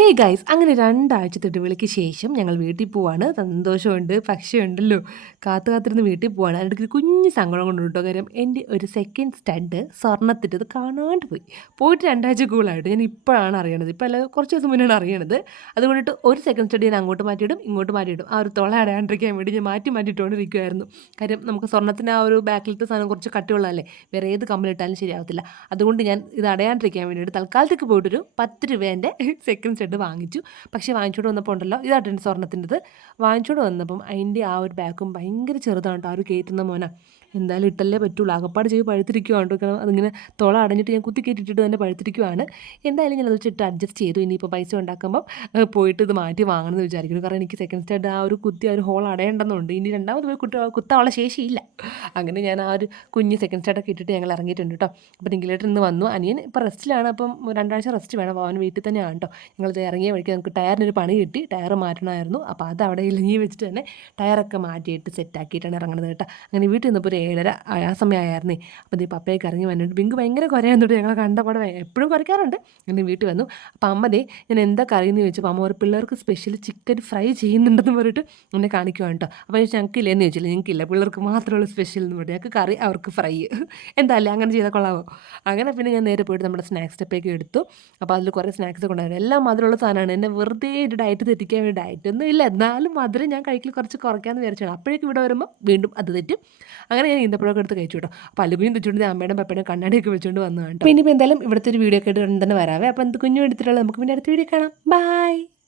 Hey guys, അങ്ങനെ 2 ആഴ്ചത്തെ ഇടവേളയ്ക്ക് ശേഷം ഞങ്ങൾ വീട്ടിൽ പോവാണ്. സന്തോഷമുണ്ട്, പക്ഷേ ഉണ്ടല്ലോ കാത്തിരുന്ന് വീട്ടിൽ പോവാണ്. അതിനിടയ്ക്ക് ഒരു കുഞ്ഞ് സങ്കടം കൊണ്ട് കേട്ടോ. കാര്യം എൻ്റെ ഒരു സെക്കൻഡ് സ്റ്റഡ് സ്വർണ്ണത്തിൻ്റെത് കാണാണ്ട് പോയിട്ട് 2 ആഴ്ച കൂളായിട്ട് ഞാൻ ഇപ്പോഴാണ് അറിയണത്. ഇപ്പോൾ അല്ല, കുറച്ച് ദിവസം മുന്നെയാണ് അറിയണത്. അതുകൊണ്ടിട്ട് ഒരു സെക്കൻഡ് സ്റ്റഡ് ഞാൻ അങ്ങോട്ട് മാറ്റിയിടും, ഇങ്ങോട്ട് മാറ്റിയിടും. ആ ഒരു തുള അടയാണ്ടിരിക്കാൻ വേണ്ടി ഞാൻ മാറ്റിയിട്ടുകൊണ്ടിരിക്കുമായിരുന്നു. കാര്യം നമുക്ക് സ്വർണ്ണത്തിൻ്റെ ആ ഒരു ബാക്കിലത്തെ സാധനം കുറച്ച് കട്ടിയുള്ളതല്ലേ, വേറെ ഏത് കമ്പനി ഇട്ടാലും ശരിയാവത്തില്ല. അതുകൊണ്ട് ഞാൻ ഇത് അടയാണ്ടിരിക്കാൻ വേണ്ടിയിട്ട് തൽക്കാലത്തേക്ക് പോയിട്ടൊരു 10 രൂപേൻ്റെ സെക്കൻഡ് സ്റ്റഡ് വാങ്ങിച്ചു. പക്ഷേ വാങ്ങിച്ചോണ്ട് വന്നപ്പോൾ ഉണ്ടല്ലോ, ഇതായിട്ടുണ്ട് സ്വർണ്ണത്തിൻ്റെത്. വാങ്ങിച്ചോണ്ട് വന്നപ്പം അതിൻ്റെ ആ ഒരു ബാക്കും ഭയങ്കര ചെറുതാണ് കേട്ടോ. ആ ഒരു കയറ്റുന്ന മോന എന്തായാലും ഇട്ടല്ലേ പറ്റുള്ളൂ. അകപ്പാട് ചെയ്ത് പഴുത്തിരിക്കുവാണ് കേട്ടോ. അതിങ്ങനെ തുള അടഞ്ഞിട്ട് ഞാൻ കുത്തി കയറ്റിയിട്ട് തന്നെ പഴുത്തിരിക്കുവാണ്. എന്തായാലും ഞാനത് വെച്ചിട്ട് അഡ്ജസ്റ്റ് ചെയ്തു. ഇനിയിപ്പോൾ പൈസ ഉണ്ടാക്കുമ്പം പോയിട്ട് ഇത് മാറ്റി വാങ്ങണമെന്ന് വിചാരിക്കുന്നു. കാരണം എനിക്ക് സെക്കൻഡ് സ്റ്റഡ് ആ ഒരു കുത്തി ആ ഒരു ഹോൾ അടയേണ്ടെന്നുണ്ട്. ഇനി രണ്ടാമത് പോയി കുത്താനുള്ള ശേഷിയില്ല. അങ്ങനെ ഞാൻ ആ ഒരു കുഞ്ഞ് സെക്കൻഡ് സ്റ്റഡൊക്കെ ഇട്ടിട്ട് ഞങ്ങൾ ഇറങ്ങിയിട്ടുണ്ട് കേട്ടോ. അപ്പോൾ നിങ്കിലേട്ടൻ ഇന്ന് വന്നു. അനിയൻ ഇപ്പോൾ റെസ്റ്റിലാണ്. അപ്പം 2 ആഴ്ച റെസ്റ്റ് വേണം. അപ്പോൾ അവൻ വീട്ടിൽ തന്നെയാണ് കേട്ടോ. ഞങ്ങളിത് ഇറങ്ങിയ വഴിക്ക് നമുക്ക് ടയറിനൊരു പണി കിട്ടി. ടയർ മാറ്റണമായിരുന്നു. അപ്പോൾ അത് അവിടെ ഇല്ലെങ്കിൽ വെച്ചിട്ട് തന്നെ ടയറൊക്കെ മാറ്റിയിട്ട് സെറ്റാക്കിയിട്ടാണ് ഇറങ്ങുന്നത് കേട്ടോ. അങ്ങനെ വീട്ടിൽ നിന്നപ്പോൾ ഒരു 7:30 ആ സമയമായിരുന്നേ. അപ്പോൾ ഇത് പപ്പയൊക്കെ ഇറങ്ങി വന്നിട്ട് ബിങ്ക് ഭയങ്കര കുരയാന്നിട്ട് ഞങ്ങളെ കണ്ടപാടെ എപ്പോഴും കുരയ്ക്കാറുണ്ട്. അങ്ങനെ വീട്ടിൽ വന്നു. അപ്പോൾ അമ്മ ഞാൻ എന്താ കറിയെന്ന് ചോദിച്ചപ്പോൾ അമ്മ ഒരു പിള്ളേർക്ക് സ്പെഷ്യൽ ചിക്കൻ ഫ്രൈ ചെയ്യുന്നുണ്ടെന്ന് പറഞ്ഞിട്ട് എന്നെ കാണിക്കുവാണ് കേട്ടോ. അപ്പോൾ ഞങ്ങൾക്കില്ലെന്ന് ചോദിച്ചില്ല. ഞങ്ങൾക്കില്ല, പിള്ളേർക്ക് മാത്രമുള്ള സ്പെഷ്യൽ എന്ന് പറഞ്ഞാൽ ഞങ്ങൾക്ക് കറി, അവർക്ക് ഫ്രൈ. എന്തായാലും അങ്ങനെ ചെയ്താൽ കൊള്ളാമോ? അങ്ങനെ പിന്നെ ഞാൻ നേരെ പോയിട്ട് നമ്മുടെ സ്നാക്സ് സ്റ്റെപ്പൊക്കെ എടുത്തു. അപ്പോൾ അതിൽ കുറേ സ്നാക്സ് ഒക്കെ ഉണ്ടായിരുന്നു. എല്ലാം മധുരമുള്ള സാധനമാണ്. എന്നെ വെറുതെ ഒരു ഡയറ്റ് തെറ്റിക്കാൻ വേണ്ടി, ഡയറ്റൊന്നും ഇല്ല, എന്നാലും മധുരം ഞാൻ കഴിക്കൽ കുറച്ച് കുറയ്ക്കാമെന്ന് വിചാരിച്ചാണ്. അപ്പോഴേക്കും ഇവിടെ വരുമ്പോൾ വീണ്ടും അത് തെറ്റും. അങ്ങനെ ഞാൻ ഈന്തപ്പഴമൊക്കെ എടുത്ത് കഴിച്ചു കേട്ടോ. അപ്പോൾ അലുകുഞ്ഞും തെച്ചുകൊണ്ട് അമ്മയുടെ പപ്പയുടെ കണ്ണാടിയൊക്കെ വെച്ചുകൊണ്ട് വന്നു കേട്ടോ. പിന്നെ ഇപ്പോൾ എന്തായാലും ഇവിടുത്തെ ഒരു വീഡിയോ ഒക്കെ ആയിട്ട് തന്നെ വരാവേ. അപ്പോൾ എന്ത് കുഞ്ഞു എടുത്തിട്ടുള്ളത് നമുക്ക് പിന്നെ അടുത്ത വീഡിയോ കാണാം. ബൈ.